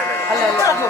ಅಲ್ಲ ಅಲ್ಲ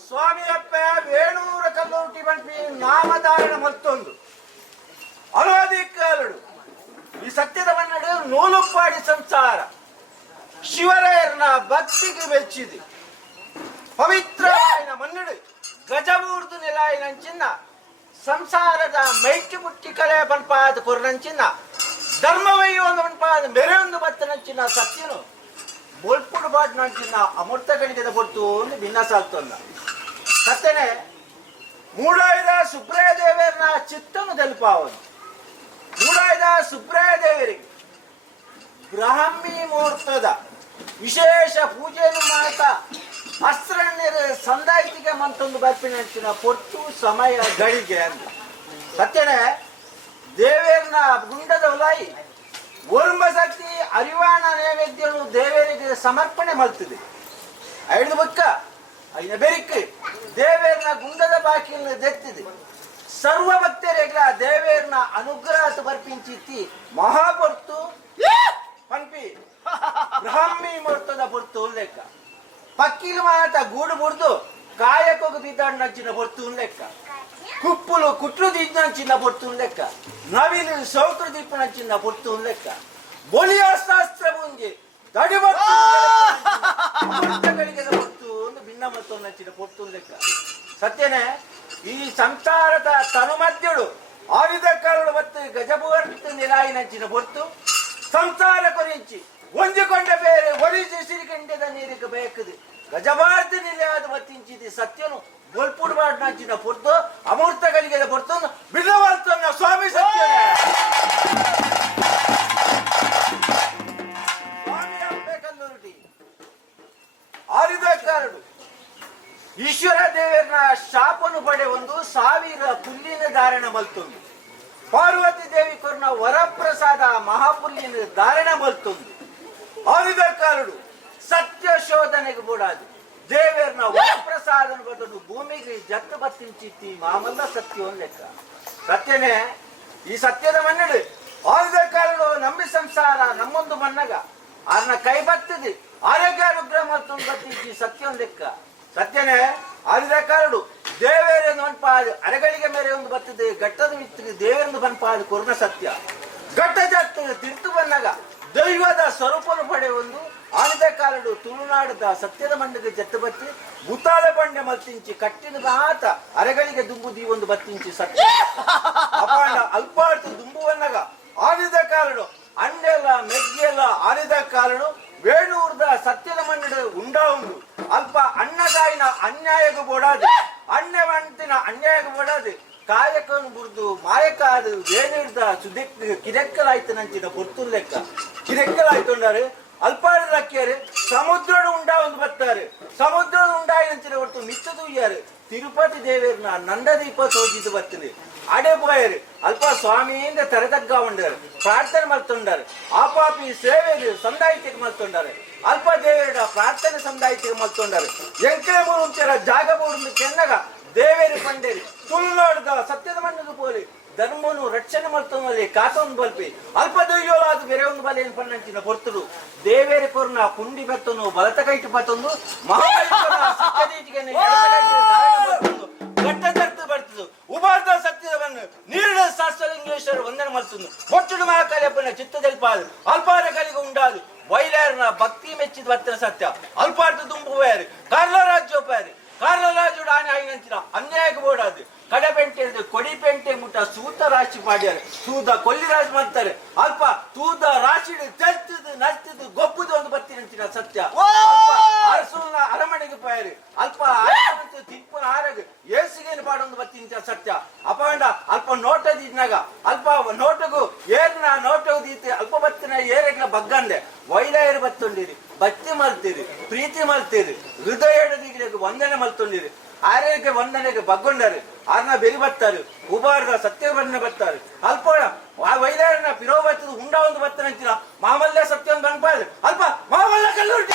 ಸ್ವಾಮಿಯಪ್ಪ ವೇಣೂರ ಕಲ್ಲೂಟಿ ಬಂಟಿ ನಾಮಧಾರಣ ಮತ್ತೊಂದು ಅನಧಿಕಾರಡು ಈ ಸತ್ಯದ ಮನ್ನಡೆ ನೂಲುಪಾಡಿ ಸಂಸಾರ ಶಿವರಾಯರನ ಭಕ್ತಿಗೆ ಮೆಚ್ಚಿದೆ ಪವಿತ್ರವಾಯಿನ ಮನ್ನಡೆ ಗಜಮೂರ್ದು ನೆಲಾಯಿನಂಚಿನ ಸಂಸಾರದ ಮೈಟಿ ಮುಟ್ಟಿ ಕಲೆ ಪನ್ಪಾದ ಕೊರ್ನಂಚಿನ ಧರ್ಮವಯ್ಯೊಂದು ಪನ್ಪಾದ ಮೆರೆಯೊಂದು ಬತ್ತನಂಚಿನ ಸತ್ಯನು ಬೋಲ್ಪುಡು ಬಾಡ್ನಂಚಿನ ಅಮೃತ ಗಳಿಗೆದ ಕೊಟ್ಟು ಒಂದು ಭಿನ್ನ ಸಾಲ್ತೊಂದ ಸತ್ಯನೇ ಮೂಡಾಯ್ದ ಸುಬ್ರಾಯ ದೇವರನ ಚಿತ್ತನು ತೆಲುಪಾವನು ಮೂಡಾಯ್ದ ಸುಬ್ರಾಯ ದೇವರಿಗೆ ಬ್ರಾಹ್ಮಿ ಮುಹೂರ್ತದ ವಿಶೇಷ ಪೂಜೆಯನ್ನು ಮಾಡ್ತಾ ಅಸ್ತ್ರಣ್ಯರ ಸಂದಾಯಿತಿಗೆ ಮಂತೊಂದು ಬರ್ಪಿನಂಚಿನ ಪೊಟ್ಟು ಸಮಯ ಗಳಿಗೆ ಅಂತ ಸತ್ಯನೇ ದೇವೇರನ ಗುಂಡದ ಒಲಾಯಿ ಒರ್ಮ ಶಕ್ತಿ ಅರಿವಾಣ ನೈವೇದ್ಯನು ದೇವರಿಗೆ ಸಮರ್ಪಣೆ ಮಾಡ್ತಿದೆ ಐದು ಬುಕ್ಕ ಐನ ಬೆರಿಕೆ ದೇವೇರನ ಗುಂಡದ ಬಾಕಿಯನ್ನು ದೆತ್ತಿದೆ ಸರ್ವ ಭಕ್ತರಿಗೆ ದೇವೇರನ ಅನುಗ್ರಹ ಬರ್ಪಿಂಚಿತ್ತಿ ಮಹಾಪೊರ್ತು ಪಂಪಿ ಬ್ರಾಹ್ಮಿ ಮುಹೂರ್ತದ ಪೊರ್ತು ಲೆಕ್ಕ ಪಕ್ಕಿಲು ಮಾತ ಗೂಡು ಮುರಿದು ಕಾಯಕೋಗ ಬಿದ್ದಾಡ್ ನಂಚಿನ ಪೊರ್ತು ಲೆಕ್ಕ ಕುಪ್ಪುಲು ಕುಟ್ರು ದಿಜ್ಜಿನ ಪೊರ್ತು ಲೆಕ್ಕ ನವಿಲು ಸೌತ್ರ ದೀಪ ನಂಚಿನ ಪೊರ್ತು ಲೆಕ್ಕ ಬೊಲಿಯ ಶಾಸ್ತ್ರ ಮುಂಜೆ ತಡಿಬಟ್ಟುಗಳಿಗೆ ಪೊರ್ತು ಒಂದು ಭಿನ್ನ ಮತ್ತು ನಂಚಿನ ಪೊರ್ತು ಲೆಕ್ಕ ಸತ್ಯನೇ ಈ ಸಂಸಾರದ ತನುಮಧ್ಯಳು ಆಯುಧ ಕಾರಣ ಮತ್ತು ಗಜಭೂರ್ತ ನೆಲಾಯಿ ನಂಚಿನ ಪೊರ್ತು ಸಂಸಾರ ಕೊರಿಂಚಿ ಒಂಜಿಕೊಂಡ ಬೇರೆ ಒರಿಸಿ ಸಿರಿಗಂಡದ ನೀರಿಗೆ ಬೇಕದು ಗಜಭಾರತ ನಿಲೆಯಾದ ಮತ್ತಿಂಚಿದೆ ಸತ್ಯನು ಬೋಲ್ಪುಡ್ಬಾಡ್ ನಂಚಿನ ಪೊರ್ತು ಅಮೂರ್ತಗಳಿಗೆ ಪೊರ್ತು ಬಿಡವಲ್ತನ್ನ ಸ್ವಾಮಿ ಸತ್ಯ ಸ್ವಾಮಿ ಕಲ್ಲೂಟಿ ಆರಿದ ಕಾರಡು ಈಶ್ವರ ದೇವರನ ಶಾಪನು ಪಡೆ ಒಂದು 1000 ಪುಲ್ಲಿನ ಧಾರಣ ಮಲ್ತೊಂದು ಪಾರ್ವತಿ ದೇವಿ ಕೊರ್ನ ವರಪ್ರಸಾದ ಮಹಾಪುಲ್ಲಿನ ಧಾರಣ ಮಲ್ತೊಂದು ಆರಿದ ಕಾರಡು ಸತ್ಯ ಶೋಧನೆಗೆ ಬೂಡಾದು ದೇವೇರ್ನ ವರಪ್ರಸಾದನ ಬದಲು ಭೂಮಿಗೆ ಜತ್ತು ಬತ್ತಿಂಚಿತ್ತಿ ಮಾಮಲ್ಲ ಸತ್ಯ ಲೆಕ್ಕ ಸತ್ಯನೇ ಈ ಸತ್ಯದ ಮನ್ನಡೆ ಆರಿದ ಕಾರಡು ನಂಬಿ ಸಂಸಾರ ನಮ್ಮೊಂದು ಮನ್ನಗ ಆರ್ನ ಕೈ ಬತ್ತಿದೆ ಆರೋಗ್ಯ ಅನುಗ್ರಹ ಮತ್ತೊಂದು ಬತ್ತಿಂಚಿ ಸತ್ಯ ಲೆಕ್ಕ ಸತ್ಯನೇ ಆರಿದ ಕಾರಡು ದೇವೇರೆಂದು ಬನ್ಪಾದು ಅರೆಗಳಿಗೆ ಮೇರೆ ಒಂದು ಬತ್ತಿದೆ ಘಟ್ಟದ ಮಿತ್ತಿಗೆ ದೇವೇರೆಂದು ಬನ್ಪಾದು ಕೊರ್ನ ಸತ್ಯ ಘಟ್ಟ ಜತ್ತು ತಿರ್ತು ಬನ್ನಗ ದೈವದ ಸ್ವರೂಪನು ಪಡೆ ಒಂದು ಆನಿದ ಕಾರಡು ತುಳುನಾಡದ ಸತ್ಯದ ಮಂಡಗೆ ಜತ್ತು ಬತ್ತಿ ಭೂತಾಳ ಬಂಡೆ ಮತ್ತಿಂಚಿ ಕಟ್ಟಿನ ಮಾತ ಅರೆಗಳಿಗೆ ದುಂಬುದಿ ಒಂದು ಬತ್ತಿಂಚಿ ಸತ್ಯ ಅಪಾಂಡ ಅಲ್ಪಾರ್ಥ ದುಂಬುವನ್ನಗ ಆನಿದ ಕಾರಡು ಅಂಡೆಲ್ಲ ಮೆಗ್ಗೆಲ್ಲ ಆನಿದ ಕಾರಡು ವೇಣೂರ್ದ ಸತ್ಯದ ಮಂಡಡೆ ಉಂಡಾವುಂಡು ಅಲ್ಪ ಅನ್ನದಾಯಿನ ಅನ್ಯಾಯಗೂ ಬೋಡಾದು ಅಣ್ಣೆ ಮಂತಿನ ಅನ್ಯಾಯಗೂ ಬೋಡಾದು ಕಾಯಕವನ್ನು ಬುರ್ದು ಮಾಯಕಾದು ವೇಣಿರ್ದ ಸುದಿಕ್ ಕಿರೆಕ್ಕಲಾಯ್ತು ನಂಚಿನ ಪೊರ್ತು ಲೆಕ್ಕ ಕಿರೆಕ್ಕಲಾಯ್ತುಂಡಾರೆ ಅಲ್ಪಾಡು ಲಕ್ಕಿಯಾರೆ ಸಮುದ್ರಡು ಉಂಡಾ ಒಂದು ಬರ್ತಾರೆ ಸಮುದ್ರದ ಉಂಡಾಯಿ ನಂಚಿನ ಹೊರತು ಮಿತ್ತದು ಯಾರು ತಿರುಪತಿ ದೇವೇರ್ನ ನಂದದೀಪ ತೋಜಿದು ಬರ್ತೀನಿ ಅಡೆ ಪೋಯರು ಅಲ್ಪ ಸ್ವಾಮಿಯಿಂದ ತೆರೆದಗ್ಗ ಉಂಡಾರೆ ಪ್ರಾರ್ಥನೆ ಮಾಡ್ತೊಂಡಾರೆ ಆಪಾಪಿ ಸೇವೆಗೆ ಸಂದಾಯಿತಿಗೆ ಮಾಡ್ತೊಂಡಾರೆ ಅಲ್ಪ ದೇವೇರ ಪ್ರಾರ್ಥನೆ ಸಂದಾಯಿತಿಗೆ ಮಾಡ್ತೊಂಡಾರೆ ಎಂಕೇ ಮೂರು ಜಾಗ ಬೋಡು ಕೆನ್ನಗ ದೇವೇರಿ ಪಂಡೇರಿ ತುಳುನಾಡದ ಸತ್ಯದ ಮಣ್ಣದು ಪೋಲಿ ಧರ್ಮನು ರಕ್ಷಣೆ ಮಾಡ್ತೊಂದಲ್ಲಿ ಕಾತೊಂದು ಬಲ್ಪಿ ಅಲ್ಪ ದೊಯ್ಯೋಲಾದ ಬೇರೆ ಒಂದು ಬಲೆ ಪಣ್ಣಂಚಿನ ಪೊರ್ತರು ದೇವೇರಿ ಕೊರ್ನ ಪುಂಡಿ ಬತ್ತನು ಬಲತ ಕೈಟು ಬತ್ತೊಂದು ಮಹಾಬಲಿಗೆ ಘಟ್ಟ ತರ್ತು ಬರ್ತದು ಉಪಾರ್ಥ ಸತ್ಯದವನ್ನು ನೀರಿನ ಶಾಸ್ತ್ರಲಿಂಗೇಶ್ವರ ವಂದನೆ ಮಾಡ್ತಂದು ಮೊಟ್ಟುಡು ಮಹಾಕಾಲಿಯಪ್ಪನ ಚಿತ್ತದಲ್ಪಾದು ಅಲ್ಪಾರ ಕಲಿಗೆ ಉಂಡಾದು ವೈಲಾರನ ಭಕ್ತಿ ಮೆಚ್ಚಿದ ಬತ್ತನ ಸತ್ಯ ಅಲ್ಪಾರ್ಥ ತುಂಬುವಾರು ಕಾರ್ಲ ರಾಜ್ಯೋಪಾರಿ ಕಾರ್ಲ ರಾಜುಡು ಆನೆ ಆಯ್ನಂಚಿನ ಅನ್ಯಾಯಕ್ಕೆ ಬೋಡಾದು ಕಡಪೆಂಟೆ ಕೊಡಿ ಪೆಂಟೆ ಮುಟ್ಟ ಸೂತ ರಾಶಿ ಮಾಡ್ಯಾರ ಸೂದ ಕೊಲ್ಲಿ ರಾಶಿ ಮಾಡ್ತಾರೆ ಅಲ್ಪ ತೂದ ರಾಶಿ ತೆರ್ತದು ನರ್ತದು ಗೊಬ್ಬದು ಒಂದು ಬತ್ತಿನಂಚಿನ ಸತ್ಯ ಅರಸುನ ಅರಮನೆಗೆ ಪಾಯರು ಅಲ್ಪ ತಿಪ್ಪನ ಹಾರಗ ಏಸಿಗೇನು ಪಾಡೊಂದು ಬತ್ತಿನ ಸತ್ಯ ಅಪಾಂಡ ಅಲ್ಪ ನೋಟದಿದ್ನಾಗ ಅಲ್ಪ ನೋಟಗೂ ಏರ್ನ ನೋಟೋದೀತಿ ಅಲ್ಪ ಬತ್ತಿನ ಏರೆಗ್ಲ ಬಗ್ಗಂಡೆ ವೈಲಾಯರು ಬತ್ತೊಂಡಿರಿ ಭಕ್ತಿ ಮಲ್ತೀರಿ ಪ್ರೀತಿ ಮಲ್ತೀರಿ ಹೃದಯಡಿಗೆ ವಂದನೆ ಮಲ್ತೊಂಡಿರಿ ಆರೋಗ್ಯ ವಂದನೆಗೆ ಬಗ್ಗೊಂಡರು ಆರ್ನ ಬೆರಿ ಬರ್ತಾರೆ ಉಬಾರ್ದ ಸತ್ಯ ಬಂದ ಬರ್ತಾರೆ ಅಲ್ಪ ವೈಲಾರನ ಪಿರೋ ಬರ್ತದ ಉಂಡ ಒಂದು ಬರ್ತನ ಅಂತೀರ ಮಾಮಲ್ಯ ಸತ್ಯ ಒಂದು ಅನ್ಪಾದ ಅಲ್ಪ ಮಾಮಲ್ಯ ಕಲ್ಲೂಟಿ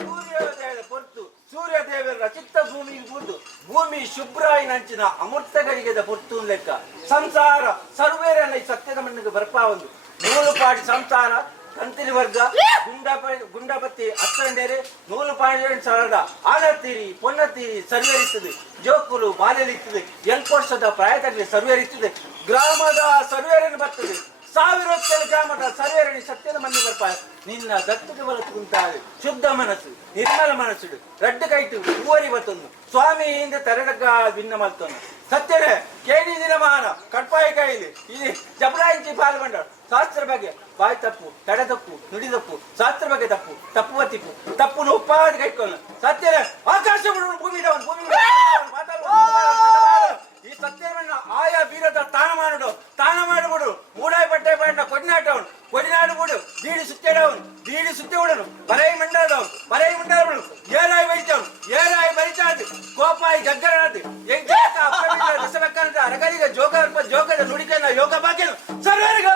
ಸೂರ್ಯೋದಯದ ಪೊರ್ತು ಸೂರ್ಯ ದೇವರ ಚಿತ್ತ ಭೂಮಿಗೆ ಬೂದು ಭೂಮಿ ಶುಭ್ರಾಯಿ ನಂಚಿನ ಅಮೃತ ಗಡಿಗೆದ ಪೊರ್ತು ಲೆಕ್ಕ ಸಂಸಾರ ಸರ್ವೇರನ್ನ ಈ ಸತ್ಯದ ಮಣ್ಣಿಗೆ ಬರ್ಪ ಒಂದು ನೂಲುಪಾಡಿ ಸಂಸಾರ ಕಂತಿರಿ ವರ್ಗ ಗುಂಡಪತಿ ಅತ್ತಂಡೇರೆ ನೂಲುಪಾಡಿ ಸರದ ಆನತ್ತೀರಿ ಪೊನ್ನತ್ತೀರಿ ಸರ್ವೇರಿಸುತ್ತದೆ ಜೋಕುಲು ಬಾಲ್ಯಲಿರ್ತದೆ 8 ವರ್ಷದ ಪ್ರಾಯದಲ್ಲಿ ಸರ್ವೇರಿಸುತ್ತದೆ ಗ್ರಾಮದ ಸರ್ವೇರನ್ನು ಬರ್ತದೆ 1000 ವರ್ಷದ ಗ್ರಾಮದ ಸರ್ವೇರಣಿ ಸತ್ಯದ ಮಂದಿ ಬರ್ಪಾಯ ನಿನ್ನ ದತ್ತಕ್ಕೆ ಬಲುಂಟಾದೆ ಶುದ್ಧ ಮನಸ್ಸು ನಿರ್ಮಲ ಮನಸ್ಸು ರಡ್ಡು ಕೈಟು ಹೂವರಿ ಬತ್ತೊಂದು ಸ್ವಾಮಿಯಿಂದ ತೆರಡಗ ಭಿನ್ನ ಮಲ್ತೊಂದು ಸತ್ಯನೇ ಕೇಳಿ ದಿನಮಾನ ಕಟ್ಪಾಯಿ ಕೈಲಿ ಇಲ್ಲಿ ಜಬರಾಯಿಂಚಿ ಪಾಲ್ಗೊಂಡ ಶಾಸ್ತ್ರ ಬಗ್ಗೆ ಬಾಯಿ ತಪ್ಪು ತಡೆ ತಪ್ಪು ನುಡಿ ತಪ್ಪು ಶಾಸ್ತ್ರ ಬಗ್ಗೆ ತಪ್ಪು ತಪ್ಪುವ ತಿಪ್ಪು ತಪ್ಪು ಉಪಾದಿ ಕೈಕೊಂಡು ಸತ್ಯನೇ ಆಕಾಶ ಭೂಮಿ ಈ ಸತ್ಯವನ್ನ ಆಯಾ ಬೀರದ ತಾನ ಮಾಡಿಬಿಡು ಮೂಡಾಯಿ ಬಟ್ಟೆ ಪಾಂಡ ಕೊಡಿನಾಟವನು ಕೊಡಿನಾಡುಬಿಡು ಬೀಡಿ ಸುತ್ತೆ ಬಿಡನು ಬರೈ ಮುಂಡಾದವನು ಏರಾಯಿ ಬರಿತವನು ಏರಾಯಿ ಬರಿತಾದು ಕೋಪಾಯಿ ಗಗ್ಗರನಾದು ರಸಲಕ್ಕಂತ ಅರಗರಿಗ ಜೋಗದ ನುಡಿಕನ್ನ ಯೋಗ ಭಾಗ್ಯನು ಸರ್ವರಿಗ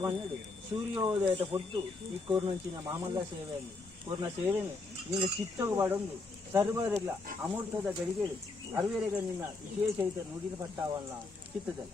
మన్నుడు సూర్యోదయత పొద్దు ఈ కోరినుంచిన మామూలుగా సేవేంది కోరిన సేవేని ನಿನ್ನ ಚಿತ್ತವು ಬಡೊಂದು ಸರ್ವರೆಲ್ಲ ಅಮೃತದ ಗಡಿಗೆಡು ಅರುವೆರೆಗ ನಿನ್ನ ವಿಶೇಷ ನುಡಿನ ಪಟ್ಟಾವಲ್ಲ ಚಿತ್ತದಲ್ಲ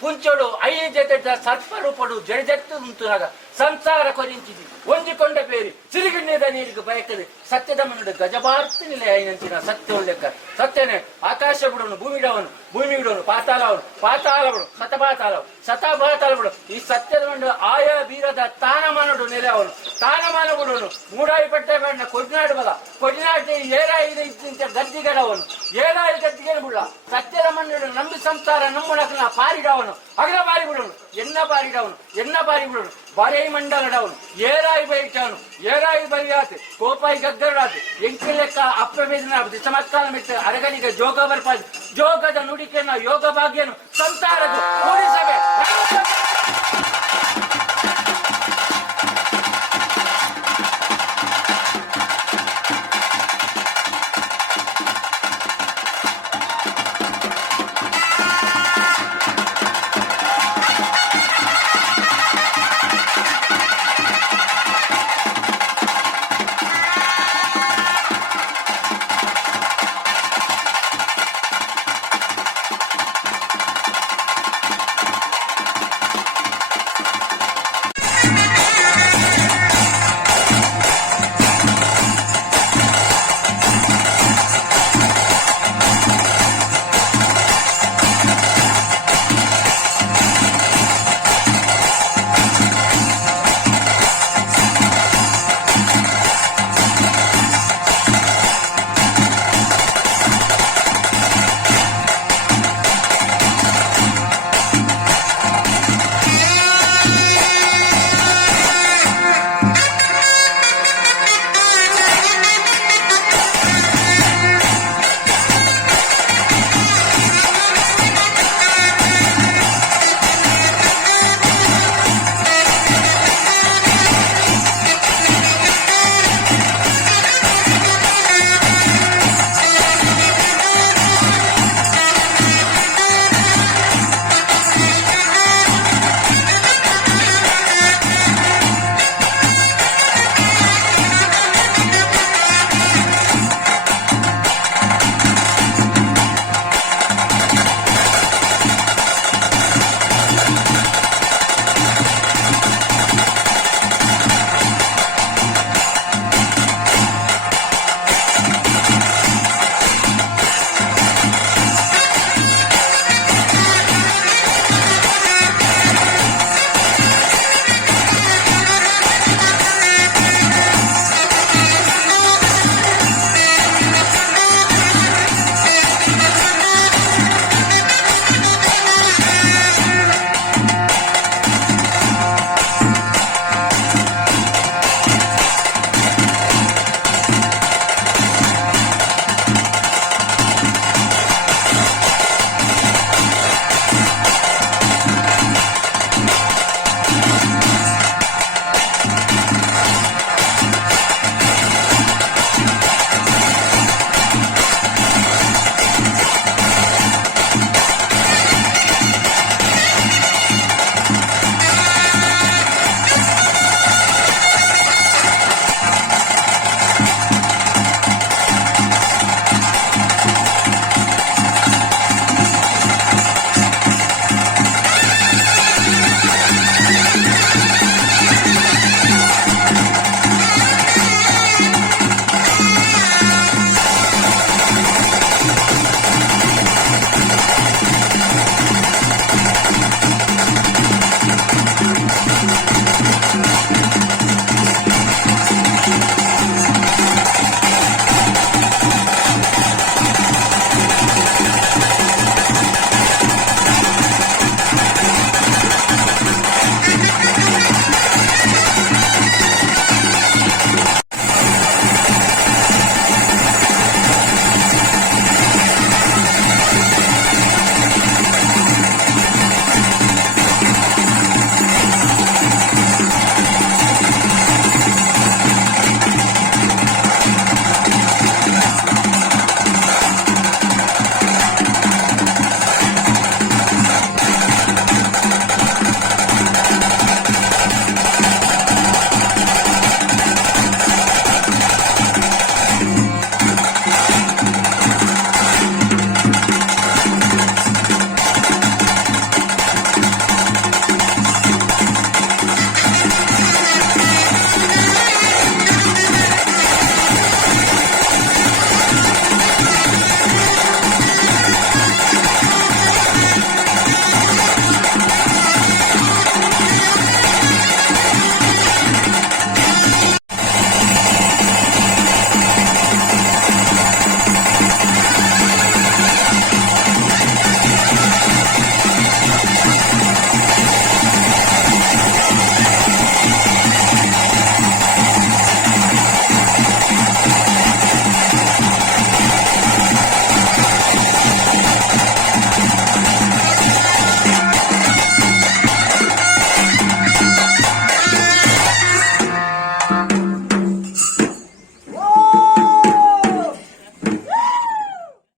ಪುಂಚೋಡು ಐದು ಜೊತೆ ಸರ್ಪರೂಪಡು ಜಡಜತ್ತುಂತುನಾಗ ಸಂಸಾರ ಕೊರಿಂಚಿದಿ ಒಂಜಿಕೊಂಡ ಬೇರಿ ಸಿರಿಗಿಣ್ಣದ ನೀರಿಗೆ ಬಯಕದೆ ಸತ್ಯದ ಮನುಡು ಗಜಭಾರತಿ ನಿಲೆ ಐನಂಚಿನ ಸತ್ಯ ಲೆಕ್ಕ ಸತ್ಯನೇ ಆಕಾಶ ಬಿಡೋನು ಭೂಮಿ ಬಿಡವನು ಭೂಮಿ ಬಿಡೋನು ಪಾತಾಳವನು ಪಾತಾಳ ಬಿಡು ಸತಪಾತಾಳ ಬಿಡು ಈ ಸತ್ಯದ ಮಂಡು ಆಯಾ ಬೀರದ ತಾನಮಾನಡು ನೆಲೆ ಅವನು ತಾನಮಾನ ಬಿಡೋನು ಮೂಡಾಯಿ ಪಟ್ಟೆ ಬೇಡ ಕೊಡ್ನಾಡು ಬಲ ಕೊಡ್ನಾಡಿ ಏರಾಯಿ ಗದ್ದಿಗಡವನು ಏರಾಯಿ ಗದ್ದಿಗೆ ಬಿಡ ಸತ್ಯದ ಮಣ್ಣು ನಂಬಿ ಸಂಸಾರ ನಮ್ಮೊಳಕನ ಪಾರಿಡವನು ಅಗಲ ಬಾರಿ ಬಿಡೋನು ಎನ್ನ ಬಾರಿಡವನು ಬರೈ ಮಂಡಲಡವನು ಏರಾಯಿ ಬೈಟಾನು ಏರಾಯಿ ಬರಿಯಾತ್ ಕೋಪಾಯಿ ಗಗ್ಗರಾತ್ ಎಂಕಿ ಲೆಕ್ಕ ಅಪ್ಪ ಬೇದಿನ ಚಮತ್ಕಾಲ ಮೆತ್ತ ಅರಗನಿಗೆ ಜೋಗ ಬರ್ಪಾದ ಜೋಗದ ನುಡಿಕೆನ ಯೋಗ ಭಾಗ್ಯನು ಸಂಸಾರಕ್ಕೂ ಕೂಡಿಸಬೇಕು.